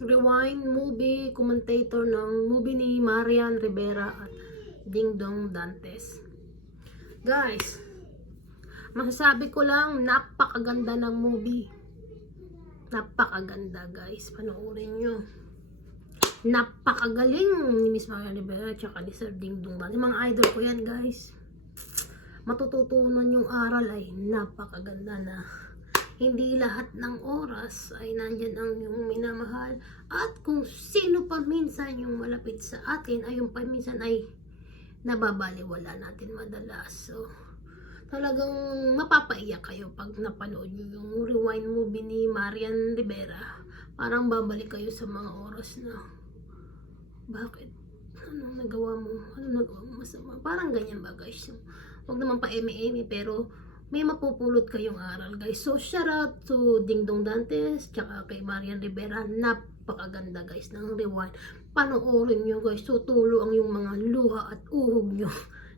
rewind movie commentator ng movie ni Marian Rivera at Dingdong Dantes. Guys, masasabi ko lang, napakaganda ng movie. Napakaganda guys, panoorin nyo. Napakagaling ni Miss Marian Rivera at ni Sir Dingdong Dantes. Mga idol ko yan guys. Matututunan yung aral ay napakaganda na hindi lahat ng oras ay nandyan ang yung minamahal, at kung sino pa minsan yung malapit sa atin ay yung pa minsan ay nababaliwala natin madalas. So talagang mapapaiyak kayo pag napanood nyo yung rewind movie ni Marian Rivera. Parang babalik kayo sa mga oras na bakit? Anong nagawa mo? Anong nagawa mo masama? Parang ganyan ba guys? So, huwag naman pa eme-eme pero may mapupulot kayong aral guys. So shout out to Dingdong Dantes tsaka kay Marian Rivera. Napakaganda guys ng rewind. Panoorin nyo guys. Tutulo ang yung mga luha at uhog nyo.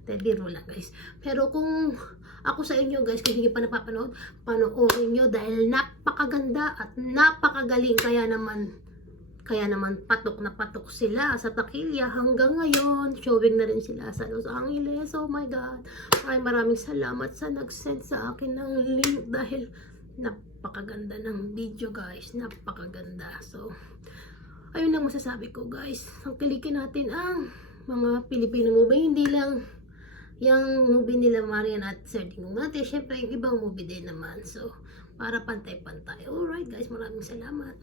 Biro lang guys. Pero kung ako sa inyo guys, kung hindi pa napapanood, panoorin nyo dahil napakaganda at napakagaling. Kaya naman patok na patok sila sa takilya hanggang ngayon. Showing na rin sila sa Los Angeles. Oh my God. Maraming salamat sa nag-send sa akin ng link dahil napakaganda ng video guys. Napakaganda. So, ayun ang masasabi ko guys. Ang kilikin natin ang mga Pilipino movie. Hindi lang yung movie nila Marian at Sir Dingdong Dantes. Siyempre yung ibang movie din naman. So, para pantay-pantay. Alright guys, maraming salamat.